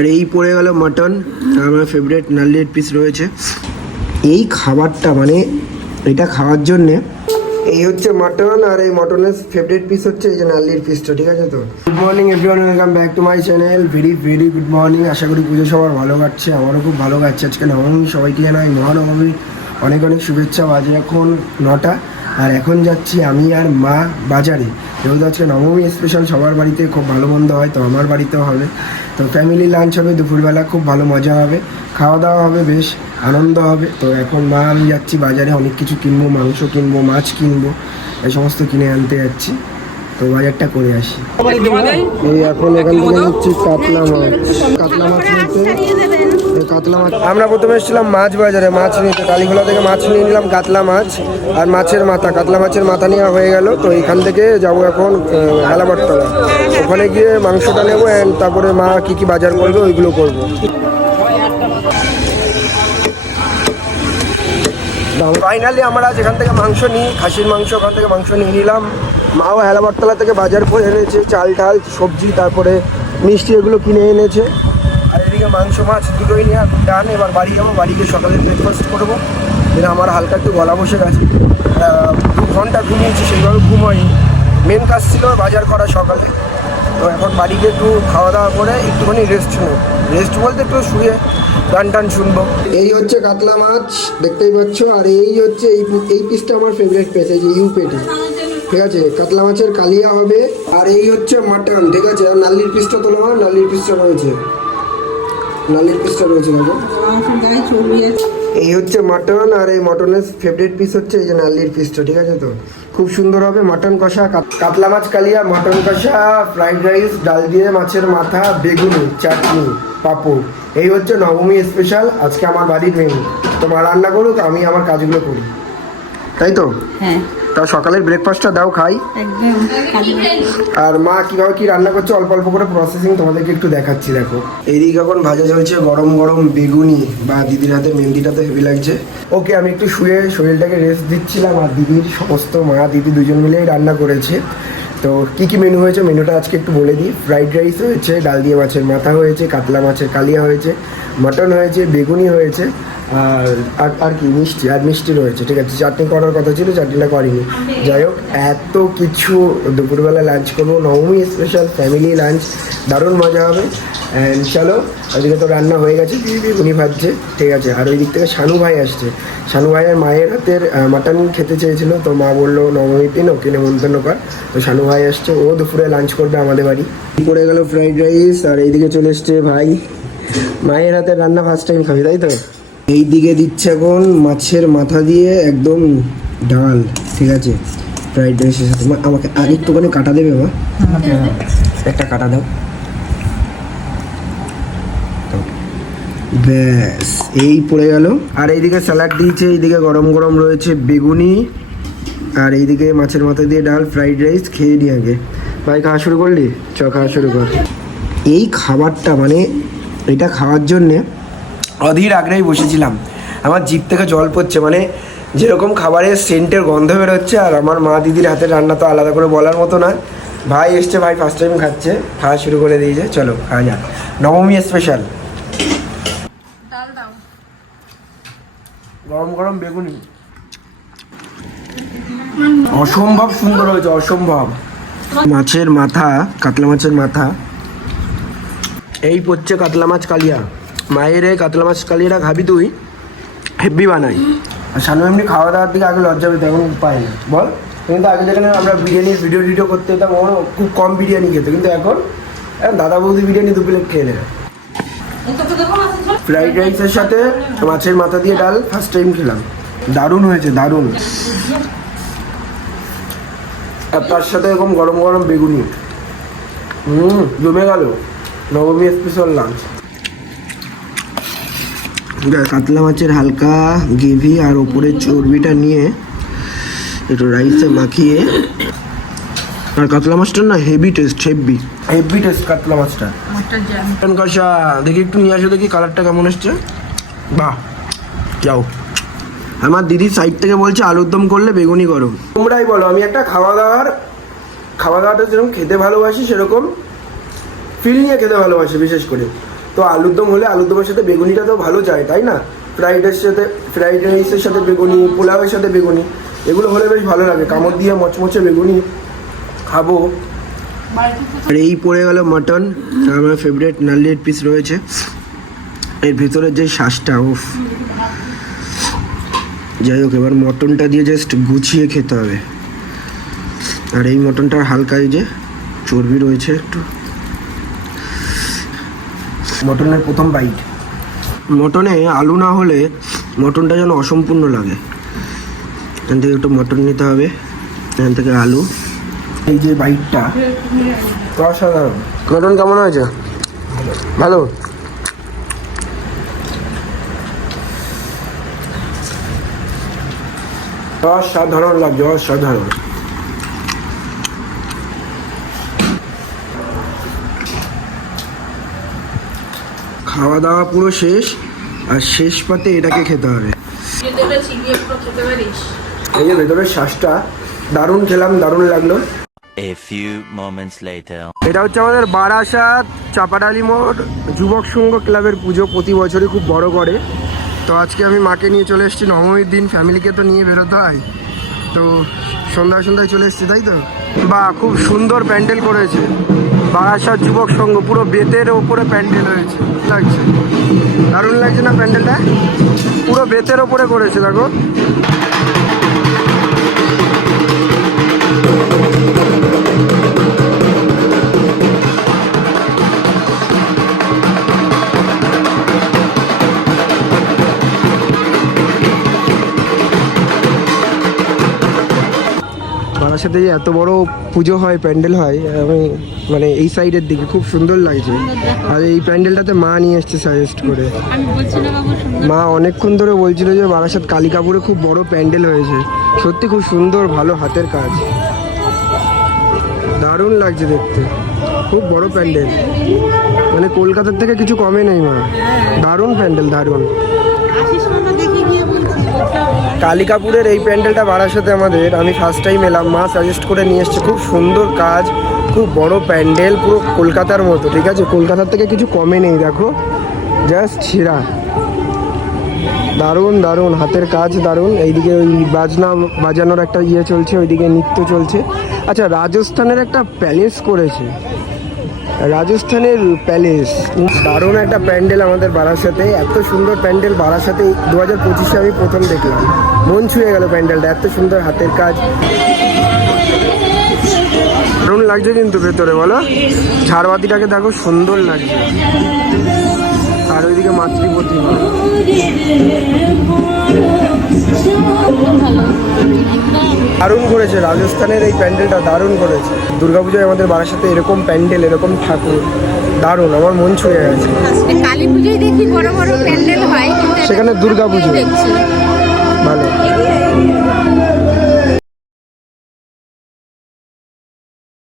আর এই পড়ে গেল মাটন আমার ফেভারিট নাল্লির পিস রয়েছে। এই খাবারটা মানে এটা খাওয়ার জন্যে এই হচ্ছে মাটন আর এই মটনের ফেভারিট পিস হচ্ছে এই যে নাল্লির পিসটা ঠিক আছে তো? Good morning everyone welcome back to my channel very very good morning আশা করি পুজো সবার ভালো কাটছে, আমারও খুব ভালো কাটছে। আজকে নবমী, সবাইকে জানাই মহানবমী। অনেক অনেক শুভেচ্ছা, বাজে এখন নটা। আর এখন যাচ্ছি আমি আর মা বাজারে। যেহেতু আজকে নবমী স্পেশাল সবার বাড়িতে খুব ভালো মন্দ হয় তো আমার বাড়িতেও হবে। তো ফ্যামিলি লাঞ্চ হবে দুপুরবেলা খুব ভালো মজা হবে খাওয়া দাওয়া হবে বেশ আনন্দ হবে। তো এখন মা আমি যাচ্ছি বাজারে অনেক কিছু কিনবো মাংস কিনবো মাছ কিনবো এই সমস্ত কিনে আনতে যাচ্ছি। তো বাজারটা করে আসি। এই এখন এখান থেকে নিচ্ছি কাতলা মাছ। কাতলা মাছ কাতলা মাছ। আমরা প্রথমে এসেছিলাম মাছ বাজারে, মাছ নিতে। কালীঘোলা থেকে মাছ নিয়ে নিলাম কাতলা মাছ আর মাছের মাথা। কাতলা মাছের মাথা নেওয়া হয়ে গেল, তো এখান থেকে যাব এখন হেলাবারতলা ওখানে গিয়ে মাংসটা নেব অ্যান্ড তারপরে মা কি কি বাজার করবে ওইগুলো করব। ফাইনালি আমরা যেখান থেকে মাংস নিই, খাসির মাংস, ওখান থেকে মাংস নিয়ে নিলাম। মাও হেলাবারতলা থেকে বাজার করে এনেছে চাল টাল সবজি, তারপরে মিষ্টি এগুলো কিনে এনেছে। এদিকে মাংস, মাছ দুটোই নিয়ে ডান এবার বাড়ি যাব। বাড়ি গিয়ে সকালে ব্রেকফাস্ট করব। এটা আমার হালকা একটু গলা বসে গেছে। দু ঘণ্টা ঘুমিয়েছি, সেইভাবে ঘুম হয়নি। মেন কাজ ছিল বাজার করা সকালে। তো এখন বাড়ি গিয়ে একটু খাওয়া দাওয়া করে একটুখানি রেস্ট নেব। রেস্ট বলতে একটু শুয়ে গান টান শুনব। এই হচ্ছে কাতলা মাছ, দেখতেই পাচ্ছ। আর এই হচ্ছে এই এই পিসটা আমার ফেভারিট পিস এই যে ইউ পেটি ঠিক আছে? কাতলা মাছের কালিয়া হবে। আর এই হচ্ছে মাটন ঠিক আছে? আর নাল্লির পিসটা তোলা হয়, নাল্লির পিসটা রয়েছে। নাল্লির পিসটা রয়েছে দেখো এই হচ্ছে মাটন আর এই মটনের ফেভারিট পিস হচ্ছে এই যে নাল্লির পিসটা ঠিক আছে তো? খুব সুন্দর হবে মাটন কষা কাত- কাতলা মাছ কালিয়া মাটন কষা ফ্রাইড রাইস ডাল দিয়ে মাছের মাথা বেগুনি চাটনি পাপড়। এই হচ্ছে নবমী স্পেশাল আজকে আমার বাড়ির মেনু তোমার রান্না করুক আমি আমার কাজগুলো করি। তাই তো? হ্যাঁ। তা সকালের ব্রেকফাস্টটা দাও খাই। একদম আর মা কীভাবে কি রান্না করছে অল্প অল্প করে প্রসেসিং তোমাদেরকে একটু দেখাচ্ছি দেখো। এইদিকে এখন ভাজা চলছে গরম গরম বেগুনি বা দিদির হাতে মেহেন্দিটা তো হেভি লাগছে। ওকে আমি একটু শুয়ে শরীরটাকে রেস্ট দিচ্ছিলাম আর দিদির সমস্ত মা দিদি দুজন মিলেই রান্না করেছে। তো কি কি মেনু হয়েছে মেনুটা আজকে একটু বলে দিই। ফ্রাইড রাইস হয়েছে ডাল দিয়ে মাছের মাথা হয়েছে কাতলা মাছের কালিয়া হয়েছে মটন হয়েছে বেগুনি হয়েছে। আর আর কি, মিষ্টি, আর মিষ্টি রয়েছে, ঠিক আছে? চাটনি করার কথা ছিল, চাটনিটা করিনি। যাই হোক, এত কিছু দুপুরবেলা লাঞ্চ করব। নবমী স্পেশাল ফ্যামিলি লাঞ্চ দারুণ মজা হবে। অ্যান্ড চলো ওইদিকে তো রান্না হয়ে গেছে বেগুনি ভাজছে, ঠিক আছে? আর ওই দিক থেকে শানু ভাই আসছে। শানু ভাইয়ের মায়ের হাতের মাটন খেতে চেয়েছিল, তো মা বলল নবমীর দিন ওকে নেমন্তন্ন কর। তো শানু ভাই আসছে, ও দুপুরে লাঞ্চ করবে আমাদের বাড়ি। পড়ে গেল ফ্রাইড রাইস আর এইদিকে চলে এসছে ভাই। মায়ের হাতের রান্না ফার্স্ট টাইম খাবি, তাই তো? এই দিকে দিচ্ছে এখন মাছের মাথা দিয়ে একদম ডাল, ঠিক আছে? ফ্রাইড রাইসের সাথে। আমাকে আর একটুখানি কাটা দেবে, মা? একটা কাটা দাও। ব্যাস, এই পড়ে গেল। আর এইদিকে স্যালাড দিয়েছে, এইদিকে গরম গরম রয়েছে বেগুনি, আর এইদিকে মাছের মাথা দিয়ে ডাল, ফ্রাইড রাইস, খেয়ে নি আগে। ভাই, খাওয়া শুরু করলি? চ, খাওয়া শুরু কর। এই খাবারটা মানে এটা খাওয়ার জন্যে অধীর আগ্রহে বসেছিলাম। আমার জিভ থেকে জল পড়ছে মানে যেরকম খাবারের সেন্টের গন্ধ বেরোচ্ছে, আর আমার মা দিদির হাতের রান্না তো আলাদা করে বলার মতো না ভাই এসছে, ভাই ফার্স্ট টাইম খাচ্ছে, খাওয়া শুরু করে দিয়েছে, চলো, খাওয়া যাক। নবমী স্পেশাল গরম গরম বেগুনি। অসম্ভব সুন্দর হয়েছে, অসম্ভব। মাছের মাথা, কাতলা মাছের মাথা। এই পড়ছে কাতলা মাছ কালিয়া। মায়ের কাতলা মাছ কালিয়াটা খাবি তুই হেভি বানাই। আর সানু এমনি খাওয়া দাওয়ার দিকে আগে লজ্জা পেতে, এখন পাই না বল কিন্তু আগে যেখানে আমরা বিরিয়ানির ভিডিও টিডিও করতে যেতাম ওর খুব কম বিরিয়ানি খেতে, কিন্তু এখন দাদা বৌদি বিরিয়ানি দু প্লেট খেয়ে নেয় ফ্রাইড রাইসের সাথে মাছের মাথা দিয়ে ডাল ফার্স্ট টাইম খেলাম। দারুণ হয়েছে, দারুণ। আর তার সাথে এরকম গরম গরম বেগুনি। হুম, জমে গেল। নবমী স্পেশাল লাঞ্চ কাতলা মাছের হালকা গ্রেভি আর ওপরে চর্বিটা নিয়ে একটু রাইসে মাখিয়ে। আর কাতলা মাছটার না heavy taste heavy heavy taste কাতলা মাছটা। চিকেন কষা দেখি একটু নিয়ে আসো দেখি কালারটা কেমন এসছে। বাহ যাও। আমার দিদি সাইড থেকে বলছে আলুর দম করলে বেগুনি করো তোমরাই বলো আমি একটা খাওয়া দাওয়ার খাওয়া দাওয়াটা যেরকম খেতে ভালোবাসি সেরকম ফিল নিয়ে খেতে ভালোবাসি বিশেষ করে। তো আলুর দম হলে আলুর দমের সাথে বেগুনিটা তো ভালো যায়, তাই না? ফ্রাইড রাইসের সাথে ফ্রাইড রাইসের সাথে বেগুনি, পোলাওয়ের সাথে বেগুনি, এগুলো হলে বেশ ভালো লাগে। কামড় দিয়ে মচমচে বেগুনি খাব। আর এই পড়ে গেল মাটন আমার ফেভারিট নালিয়ের পিস রয়েছে। এর ভিতরে যে শ্বাসটা উফ। যাই হোক, এবার মটনটা দিয়ে জাস্ট গুছিয়ে খেতে হবে। আর এই মটনটার হালকা এই যে চর্বি রয়েছে একটু। মটনের প্রথম বাইট মটনে আলু না হলে মটনটা যেন অসম্পূর্ণ লাগে। এখান থেকে একটু মটন নিতে হবে। এখান থেকে আলু। এই যে বাইটটা অসাধারণ। মটন কেমন হয়েছে? ভালো? অসাধারণ লাগছে, অসাধারণ। খাওয়া দাওয়া পুরো শেষ আর শেষ পাতে এটাকে খেতে হবে। এই যে ভেতরের শ্বাসটা দারুণ খেলাম দারুণ লাগল। A few moments later. এটা হচ্ছে আমাদের বারাসাত চাপাডালি মোড় যুবক সংঘ ক্লাবের পুজো প্রতি বছরই খুব বড় করে। তো আজকে আমি মাকে নিয়ে চলে এসেছি নবমীর দিন ফ্যামিলিকে তো নিয়ে বেরোতে হয়। তো সন্ধ্যায় সন্ধ্যায় চলে এসেছি তাই তো? বা খুব সুন্দর প্যান্ডেল করেছে। বারাসাত যুবক সংঘ, পুরো বেতের ওপরে প্যান্ডেল হয়েছে, লাগছে। দারুণ লাগছে না প্যান্ডেলটা? পুরো বেতের ওপরে করেছে, দেখো। বারাসাতে সাথে এত বড় পুজো হয় প্যান্ডেল হয় আমি মানে এই সাইডের দিকে খুব সুন্দর লাগছে। আর এই প্যান্ডেলটাতে মা নিয়ে এসছে সাজেস্ট করে। মা অনেকক্ষণ ধরে বলছিল যে বারাসাত কালিকাপুরে খুব বড় প্যান্ডেল হয়েছে। সত্যি খুব সুন্দর ভালো হাতের কাজ। দারুণ লাগছে দেখতে। খুব বড় প্যান্ডেল। মানে কলকাতার থেকে কিছু কমে নেই মা। দারুণ প্যান্ডেল দারুণ। কালিকাপুরের এই প্যান্ডেলটা বারাসাতে আমাদের। আমি ফার্স্ট টাইম এলাম। মা সাজেস্ট করে নিয়ে এসছে, খুব সুন্দর কাজ, খুব বড় প্যান্ডেল, পুরো কলকাতার মতো, ঠিক আছে? কলকাতার থেকে কিছু কমে নেই, দেখো। জাস্ট ছিঁড়া দারুণ দারুণ, হাতের কাজ দারুণ। এইদিকে ওই বাজনা, বাজানোর একটা ইয়ে চলছে, ওইদিকে নৃত্য চলছে। আচ্ছা রাজস্থানের একটা প্যালেস করেছে। রাজস্থানের প্যালেস। দারুণ একটা প্যান্ডেল আমাদের বারাসাতে। এত সুন্দর প্যান্ডেল বারাসাতে দু হাজার পঁচিশে আমি প্রথম দেখলাম। মন ছুঁয়ে গেল প্যান্ডেলটা, এত সুন্দর হাতের কাজ। দারুণ লাগছে কিন্তু ভেতরে, বলো? ঝাড়বাতিটাকে দেখো, সুন্দর লাগছে। আর ওইদিকে মাতৃ প্রতিমা দারুণ করেছে রাজস্থানের এই প্যান্ডেলটা দারুণ করেছে। দুর্গাপুজোয় আমাদের বারাসাতে এরকম প্যান্ডেল এরকম ঠাকুর দারুণ আমার মন ছুঁয়ে গেছে। কালী পুজোয় দেখি বড় বড় প্যান্ডেল হয় সেখানে দুর্গা পুজো ভালো।